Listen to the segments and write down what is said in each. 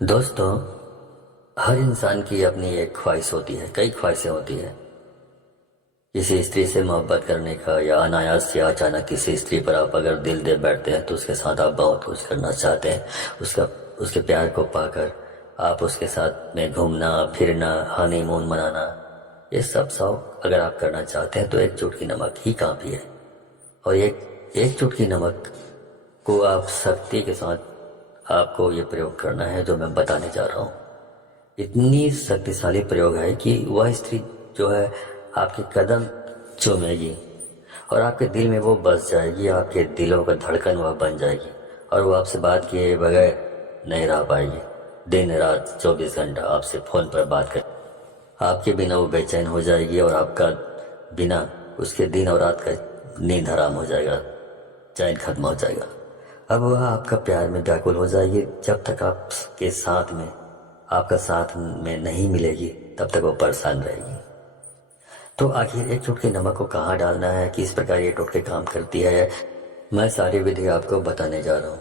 दोस्तों, हर इंसान की अपनी एक ख्वाहिश होती है, कई ख्वाहिशें होती है। किसी स्त्री से मोहब्बत करने का, या अनायास या अचानक किसी स्त्री पर आप अगर दिल दे बैठते हैं तो उसके साथ आप बहुत कुछ करना चाहते हैं। उसका उसके प्यार को पाकर आप उसके साथ में घूमना फिरना, हनीमून मनाना, ये सब शौक अगर आप करना चाहते हैं तो एक चुटकी नमक ही काफ़ी है। और एक एक चुटकी नमक को आप सख्ती के साथ आपको ये प्रयोग करना है जो मैं बताने जा रहा हूँ। इतनी शक्तिशाली प्रयोग है कि वह स्त्री जो है आपके कदम चूमेगी और आपके दिल में वो बस जाएगी, आपके दिलों का धड़कन वह बन जाएगी और वो आपसे बात किए बगैर नहीं रह पाएगी। दिन रात 24 घंटा आपसे फ़ोन पर बात कर, आपके बिना वो बेचैन हो जाएगी और आपका बिना उसके दिन और रात का नींद हराम हो जाएगा, चैन खत्म हो जाएगा। अब वह आपका प्यार में व्याकुल हो जाएगी। जब तक आपके साथ में आपका साथ में नहीं मिलेगी तब तक वो परेशान रहेगी। तो आखिर एक चुटकी नमक को कहाँ डालना है, किस प्रकार ये टोटके काम करती है, मैं सारी विधि आपको बताने जा रहा हूँ।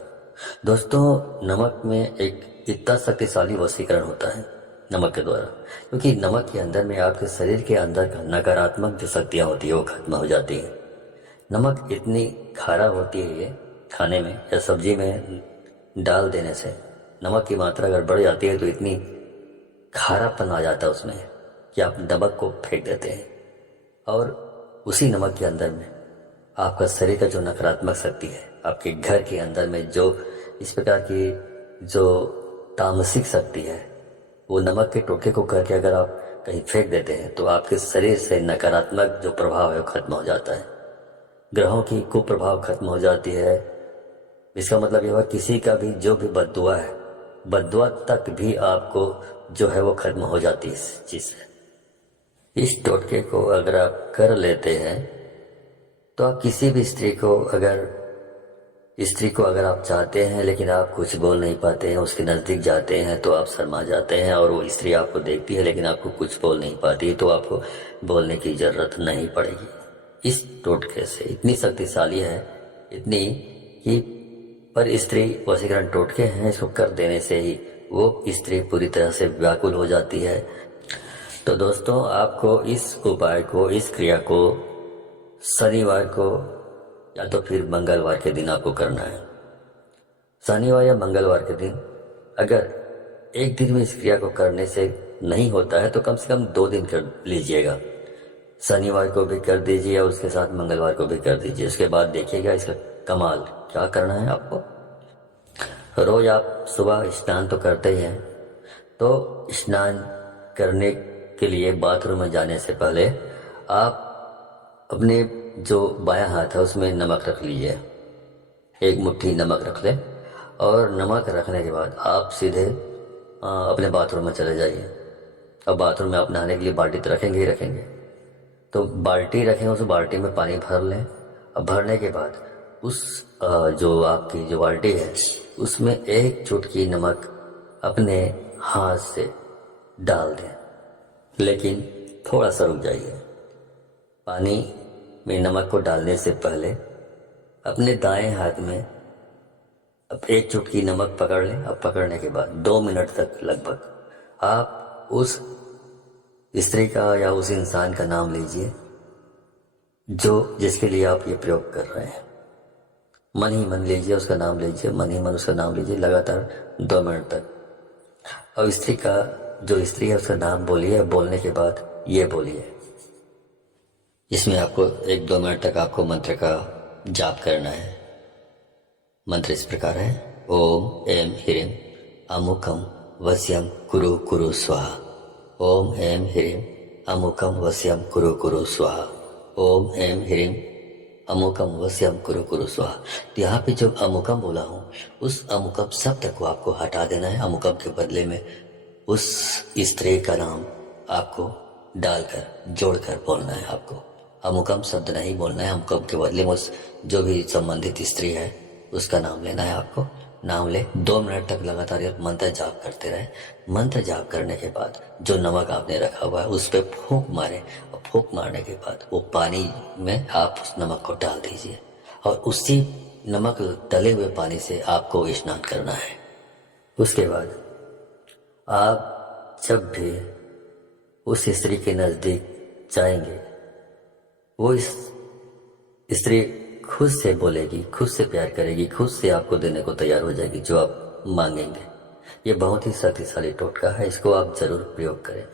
दोस्तों, नमक में एक इतना शक्तिशाली वशीकरण होता है नमक के द्वारा, क्योंकि नमक के अंदर में आपके शरीर के अंदर का नकारात्मक जो शक्तियाँ होती है वो खत्म हो जाती है। नमक इतनी खारा होती है ये, खाने में या सब्जी में डाल देने से नमक की मात्रा अगर बढ़ जाती है तो इतनी खारापन आ जाता है उसमें कि आप नमक को फेंक देते हैं। और उसी नमक के अंदर में आपका शरीर का जो नकारात्मक शक्ति है, आपके घर के अंदर में जो इस प्रकार की जो तामसिक शक्ति है, वो नमक के टोटके को करके अगर आप कहीं फेंक देते हैं तो आपके शरीर से नकारात्मक जो प्रभाव है वो खत्म हो जाता है। ग्रहों की कुप्रभाव खत्म हो जाती है। इसका मतलब यह हुआ किसी का भी जो भी बद्दुआ है, बद्दुआ तक भी आपको जो है वो खत्म हो जाती है इस चीज़ से। इस टोटके को अगर आप कर लेते हैं तो आप किसी भी स्त्री को अगर आप चाहते हैं लेकिन आप कुछ बोल नहीं पाते हैं, उसके नज़दीक जाते हैं तो आप शर्मा जाते हैं और वो स्त्री आपको देखती है लेकिन आपको कुछ बोल नहीं पाती, तो आपको बोलने की ज़रूरत नहीं पड़ेगी। इस टोटके से इतनी शक्तिशाली है, इतनी कि पर स्त्री वशीकरण टोटके हैं, इसको कर देने से ही वो स्त्री पूरी तरह से व्याकुल हो जाती है। तो दोस्तों, आपको इस उपाय को, इस क्रिया को शनिवार को या तो फिर मंगलवार के दिन आपको करना है। शनिवार या मंगलवार के दिन अगर एक दिन में इस क्रिया को करने से नहीं होता है तो कम से कम 2 दिन कर लीजिएगा। शनिवार को भी कर दीजिए और उसके साथ मंगलवार को भी कर दीजिए। उसके बाद देखिएगा इसका कमाल। क्या करना है आपको, रोज आप सुबह स्नान तो करते ही हैं, तो स्नान करने के लिए बाथरूम में जाने से पहले आप अपने जो बायां हाथ है उसमें नमक रख लीजिए, एक मुट्ठी नमक रख लें और नमक रखने के बाद आप सीधे अपने बाथरूम में चले जाइए। अब बाथरूम में आप नहाने के लिए बाल्टी तो रखेंगे ही रखेंगे, तो बाल्टी रखें, उस बाल्टी में पानी भर लें। अब भरने के बाद उस जो आपकी जो बाल्टी है उसमें एक चुटकी नमक अपने हाथ से डाल दें, लेकिन थोड़ा सा रुक जाइए। पानी में नमक को डालने से पहले अपने दाएं हाथ में अब एक चुटकी नमक पकड़ लें। अब पकड़ने के बाद 2 मिनट तक लगभग आप उस स्त्री का या उस इंसान का नाम लीजिए जो जिसके लिए आप ये प्रयोग कर रहे हैं। मन ही मन लीजिए उसका नाम लीजिए, मन ही मन उसका नाम लीजिए लगातार 2 मिनट तक। और स्त्री का जो स्त्री है उसका नाम बोलिए। बोलने के बाद ये बोलिए, इसमें आपको 1-2 मिनट तक आपको मंत्र का जाप करना है। मंत्र इस प्रकार है, ओम ऐं ह्रीं अमुकम वश्यम कुरु कुरु स्वाहा। ओम ऐं ह्रीं अमुकम वश्यम कुरु कुरु स्वाहा। ओम ऐं ह्रीं अमुकम वश्यम कुरु कुरु स्वाहा। तो यहाँ पे जो अमुकम बोला हूँ उस अमुकम शब्द को आपको हटा देना है। अमुकम के बदले में उस स्त्री का नाम आपको डालकर जोड़कर बोलना है। आपको अमुकम शब्द नहीं बोलना है, अमुकम के बदले में उस जो भी संबंधित स्त्री है उसका नाम लेना है। आपको नाम ले 2 मिनट तक लगातार मंत्र जाप करते रहे। मंत्र जाप करने के बाद जो नमक आपने रखा हुआ है उस पर फूंक मारे और फूंक मारने के बाद वो पानी में आप उस नमक को डाल दीजिए और उसी नमक तले हुए पानी से आपको स्नान करना है। उसके बाद आप जब भी उस स्त्री के नज़दीक जाएंगे, वो इस स्त्री खुद से बोलेगी, खुद से प्यार करेगी, खुद से आपको देने को तैयार हो जाएगी जो आप मांगेंगे। ये बहुत ही शक्तिशाली टोटका है, इसको आप ज़रूर प्रयोग करें।